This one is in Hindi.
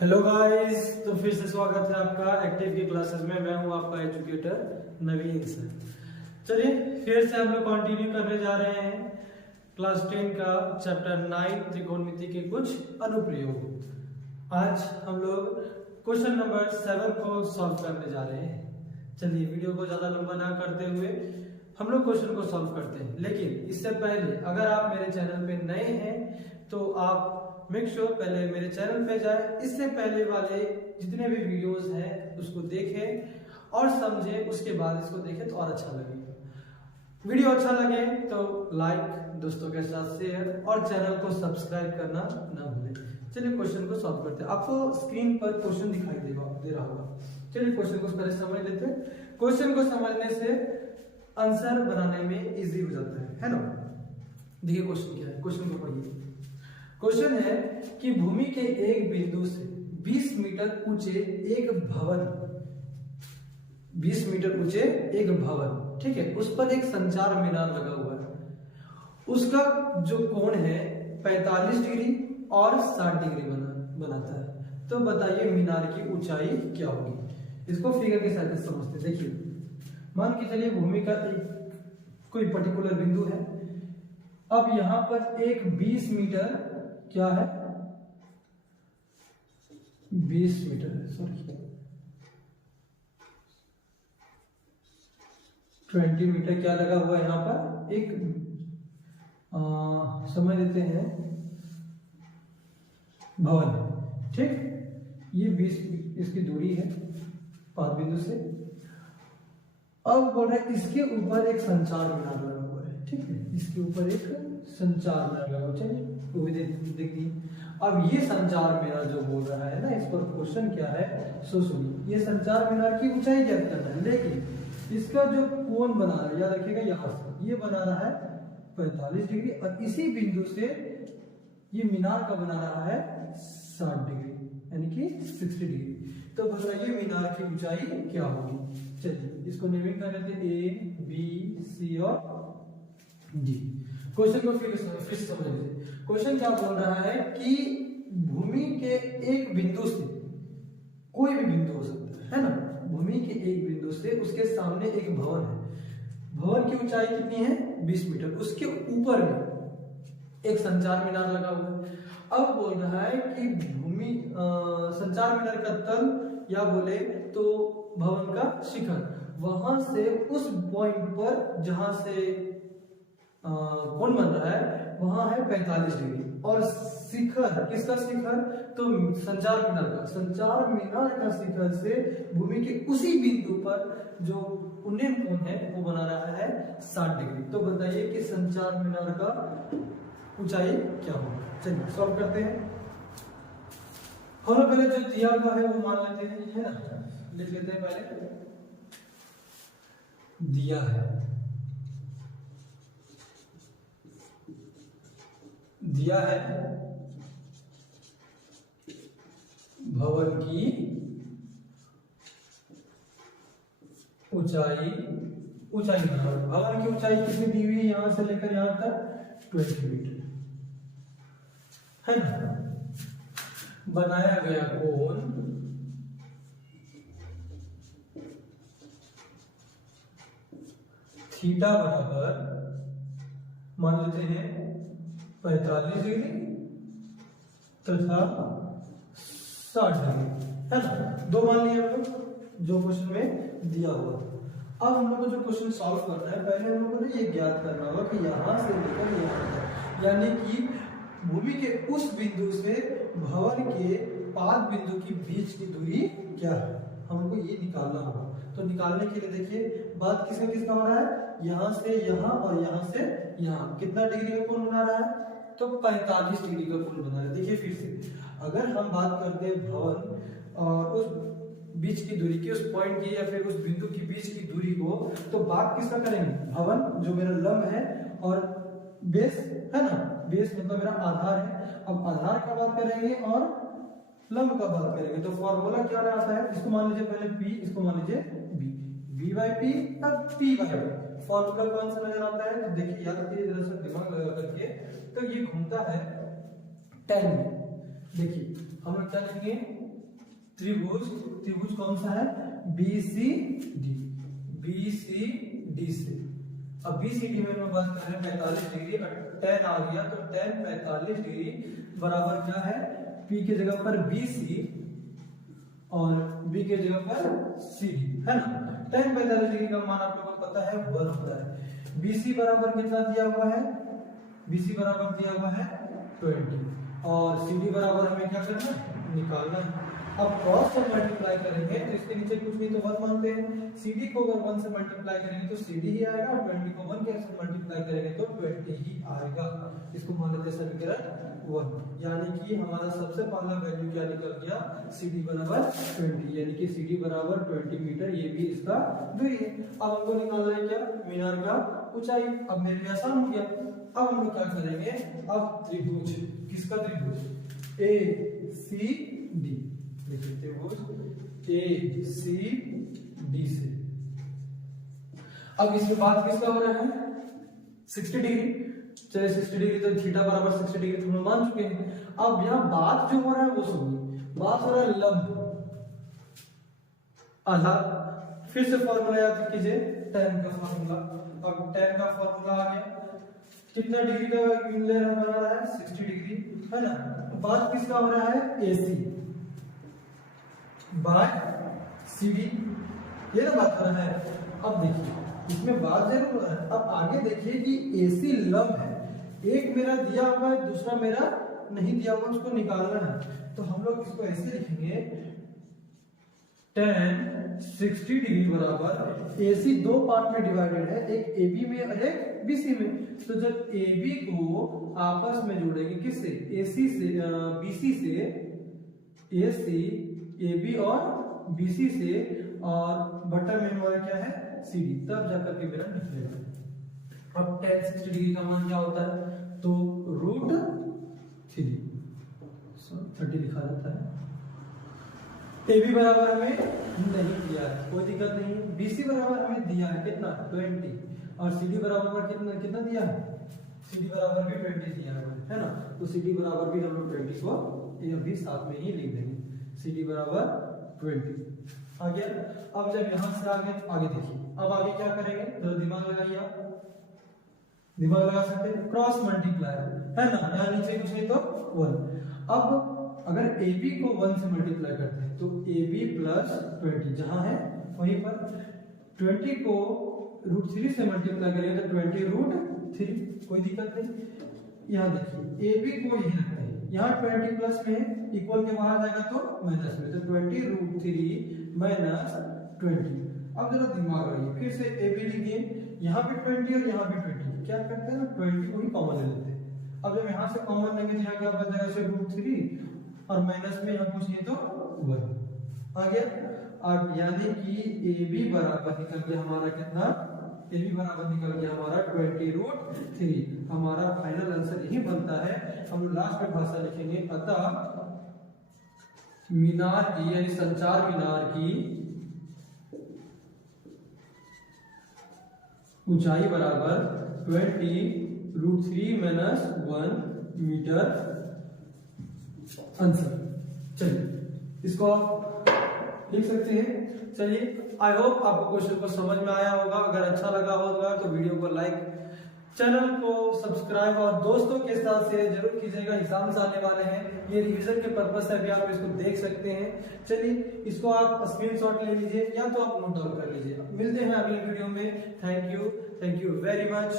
हेलो गाइस, तो फिर से स्वागत है आपका एक्टिव की क्लासेस में। मैं हूं आपका एजुकेटर नवीन सर। चलिए फिर से हम लोग कंटिन्यू करने जा रहे हैं क्लास 10 का चैप्टर 9 त्रिकोणमिति के कुछ अनुप्रयोग। आज हम लोग क्वेश्चन नंबर 7 को सॉल्व करने जा रहे हैं। चलिए वीडियो को ज्यादा लंबा ना करते हुए हम लोग क्वेश्चन को सॉल्व करते हैं। लेकिन इससे पहले अगर आप मेरे चैनल पे नए हैं तो आप मेक श्योर पहले मेरे चैनल पे जाए, इससे पहले वाले जितने भी वीडियोस हैं उसको देखें और समझें, उसके बाद इसको देखें तो और अच्छा लगेगा। वीडियो अच्छा लगे तो लाइक, दोस्तों के साथ शेयर और चैनल को सब्सक्राइब करना ना भूलें। चलिए क्वेश्चन को सॉल्व करते हैं। आपको स्क्रीन पर क्वेश्चन दिखाई दे रहा होगा। चलिए क्वेश्चन को पहले समझ लेते हैं। क्वेश्चन को समझने से आंसर बनाने में इजी हो जाता है ना। देखिए क्वेश्चन क्या है, क्वेश्चन को पढ़िए। क्वेश्चन है कि भूमि के एक बिंदु से 20 मीटर ऊंचे एक भवन, 20 मीटर ऊंचे एक भवन, ठीक है, उस पर एक संचार मीनार लगा हुआ है। उसका जो कोण है 45 डिग्री और 60 डिग्री बनाता है। तो बताइए मीनार की ऊंचाई क्या होगी। इसको फिगर के साथ समझते। देखिए मान के चलिए भूमि का एक कोई पर्टिकुलर बिंदु है। अब यहां पर एक 20 मीटर क्या है, 20 मीटर है, सॉरी 20 मीटर क्या लगा हुआ है यहां पर एक समझ लेते हैं भवन, ठीक। ये 20 इसकी दूरी है 5 बिंदु से। अब बोल रहा है इसके ऊपर एक संचार मीनार लगा हुआ है, ठीक है, इसके ऊपर एक संचार मीनार लगा हुआ है। चलिए वो भी देखिए। अब ये संचार मीनार जो बोल रहा है ना, इस पर क्वेश्चन क्या है सो सुनिए। ये संचार मीनार की ऊंचाई ज्ञात करना है, लेकिन इसका जो कोण बना रहा है, याद रखिएगा यहां से ये बना रहा है 45 डिग्री और इसी बिंदु से ये मीनार का बना रहा है 60 डिग्री, यानी कि 60 डिग्री। तो बताइए मीनार की ऊंचाई क्या होगी। चलिए इसको नेमिंग कर लेते हैं ए, बी, सी और डी। क्वेश्चन को फिर समझ लीजिए। क्वेश्चन क्या बोल रहा है कि भूमि के एक बिंदु से, कोई भी बिंदु हो सकता है ना, भूमि के एक बिंदु से उसके सामने एक भवन है। भवन की ऊंचाई कितनी है 20 मीटर। उसके ऊपर में एक संचार मीनार लगा हुआ है। अब बोल रहा है कि भूमि संचार मीनार का तल या बोले तो भवन का शिखर, वहां से उस पॉइंट पर जहां से कोण बन रहा है वहां है 45 डिग्री। और शिखर किसका शिखर, तो संचार मीनार का। संचार मीनार का शिखर से भूमि के उसी बिंदु पर जो उन्नयन कोण है वो बना रहा है 60 डिग्री। तो बताइए कि संचार मीनार का ऊंचाई क्या होगी। चलिए सॉल्व करते हैं। हम लोग पहले जो दिया हुआ है वो मान लेते हैं, है ना, लिख लेते हैं। पहले दिया है, दिया है भवन की ऊंचाई, भवन की ऊंचाई कितनी दी हुई है, यहां से लेकर यहां तक 20 मीटर, है ना। बनाया गया कोण थीटा बराबर मान लेते हैं 45 डिग्री तथा 60 डिग्री, है ना। दो मान लिए हम लोग जो क्वेश्चन में दिया हुआ। अब हम लोग को जो क्वेश्चन सॉल्व करना है, पहले हम लोगों ने ये ज्ञात करना होगा कि यहां से लेकर यहां तक, यानी कि भूमि के उस बिंदु से भवन के 5 बिंदु के बीच की दूरी क्या है, हमको ये निकालना होगा। तो निकालने के लिए देखिए बात किसका किसका हो रहा है, यहां से यहां और यहां से यहां कितना डिग्री का कोण बना रहा है, तो 45 डिग्री का कोण बना रहा है। देखिए फिर से अगर हम बात करते हैं भवन और उस बीच की दूरी की, उस पॉइंट की या फिर उस बिंदु की बीच की दूरी को, तो बात किसका करेंगे, भवन जो मेरा लंब है और बेस है ना, बेस मतलब मेरा आधार है। अब आधार का बात करेंगे और लंब का बात करेंगे तो फॉर्मूला क्या आता है, इसको मान लीजिए पहले P, इसको मान लीजिए B, V बाई P अब P बाई B। फॉर्मूला कौन सा नजर आता है, तो देखिए याद कीजिए जरा सा दिमाग लगा करके। तो ये घूमता है tan में। देखिए हम लोग क्या लिखेंगे त्रिभुज कौन सा है? BCD, BCD से। अब BCD में हम बात कर रहे हैं 45 डिग्री, tan आ गया तो tan 45 डिग्री बराबर क्या है? P की जगह पर BC और B की जगह पर CD, है ना। tan 45 डिग्री का मान आप लोगों को पता है 1 होता है। BC बराबर कितना दिया हुआ है? BC बराबर दिया हुआ है 20 और CD बराबर हमें क्या करना है? निकालना है। अब क्रॉस से मल्टीप्लाई करेंगे तो इसके नीचे कुछ नहीं तो 1 मानते हैं। CD को अगर 1 से मल्टीप्लाई करेंगे तो CD ही आएगा और 20 को 1 के साथ मल्टीप्लाई करेंगे तो 20 ही आएगा। इसको मान लेते हैं समीकरण 1, यानी कि हमारा सबसे पहला वैल्यू क्या निकल गया? CD बराबर 20, यानी कि CD बराबर 20 मीटर, ये भी इसका दूरी है। अब हमको निकालना है क्या? मीनार का ऊंचाई। अब मेरे लिए आसान हो गया। अब हम लोग क्या करेंगे? अब त्रिभुज, किसका त्रिभुज? ACD, त्रिभुज ACD से। अब इसमें बात किसका हो रहा है? 60 डिग्री। चलिए 60 डिग्री तो थीटा बराबर 60 डिग्री तो हम मान चुके हैं। अब यहाँ बात जो हो रहा है वो सुनिए, बात हो रहा है लंब आधार। फिर से फॉर्मूला याद कीजिए, tan का फॉर्मूला। अब tan का फॉर्मूला आ गया, कितना डिग्री का ले बना रहा है? 60 डिग्री, है ना। बात किसका हो रहा है? AC बाय CD, ये ना बात कर रहा है। अब देखिए इसमें बात जरूर है। अब आगे देखिए कि AC लंब है, एक मेरा दिया हुआ है, दूसरा मेरा नहीं दिया हुआ, उसको निकालना है। तो हम लोग इसको ऐसे लिखेंगे, tan 60 डिग्री बराबर AC दो पार्ट में डिवाइडेड है, एक AB में और एक BC में। तो जब AB को आपस में जोड़ेंगे किससे? AC से, BC से, AC AB और BC से, और बटा में हमारा क्या है? CD, तब जाकर के मेरा निकलेगा। अब tan 60 डिग्री का मान क्या होता है? तो √3, 30 लिखा जाता है। AB बराबर हमें नहीं दिया है, कोई दिक्कत नहीं। BC बराबर हमें दिया है कितना? 20, और CD बराबर कितना दिया है? CD बराबर भी 20 दिया है ना। तो CD बराबर भी हम लोग 20 को अभी साथ में ही लिख देंगे। CD बराबर 20 आ गया। अब जब यहां से आगे देखिए, अब आगे क्या करेंगे? तो दिमाग लगाइए, आप दिमाग लगा सकते हैं। क्रॉस मल्टीप्लाई, है ना, यहाँ नीचे कुछ नहीं तो 1। अब अगर AB को 1 से मल्टीप्लाई करते हैं तो AB प्लस 20 जहां है वहीं पर, 20 को √3 से मल्टीप्लाई करेंगे तो 20√3, कोई दिक्कत नहीं। यहाँ देखिए AB को यही रखते हैं, यहाँ 20 प्लस में इक्वल के बाहर जाएगा तो माइनस में, तो 20√3 माइनस 20। अब जरा दिमाग लगाइए, फिर से AB लिखिए, यहाँ भी 20 और यहाँ भी 20, क्या करते हैं ना 20 को ही कॉमन ले लेते हैं। अब जब यहाँ से कॉमन लेंगे तो यहाँ क्या बच जाएगा? √3 और माइनस में यहाँ कुछ नहीं तो 1 आ गया। अब यानी कि AB बराबर निकल गया हमारा कितना? AB बराबर निकल गया हमारा 20√3। हमारा फाइनल आंसर यही बनता है। हम लास्ट में भाषा लिखेंगे, अतः मीनार की, यानी संचार मीनार की ऊंचाई बराबर 20√3 माइनस 1 मीटर। आंसर। चलिए इसको आप लिख सकते हैं। चलिए आई होप आपको क्वेश्चन को समझ में आया होगा। अगर अच्छा लगा होगा तो वीडियो को लाइक, चैनल को सब्सक्राइब और दोस्तों के साथ शेयर जरूर कीजिएगा। एग्जाम्स आने वाले हैं, ये रिवीजन के पर्पस से अभी आप इसको देख सकते हैं। चलिए इसको आप स्क्रीनशॉट ले लीजिए या तो आप नोट डाउन कर लीजिए। मिलते हैं अगले वीडियो में। Thank you very much.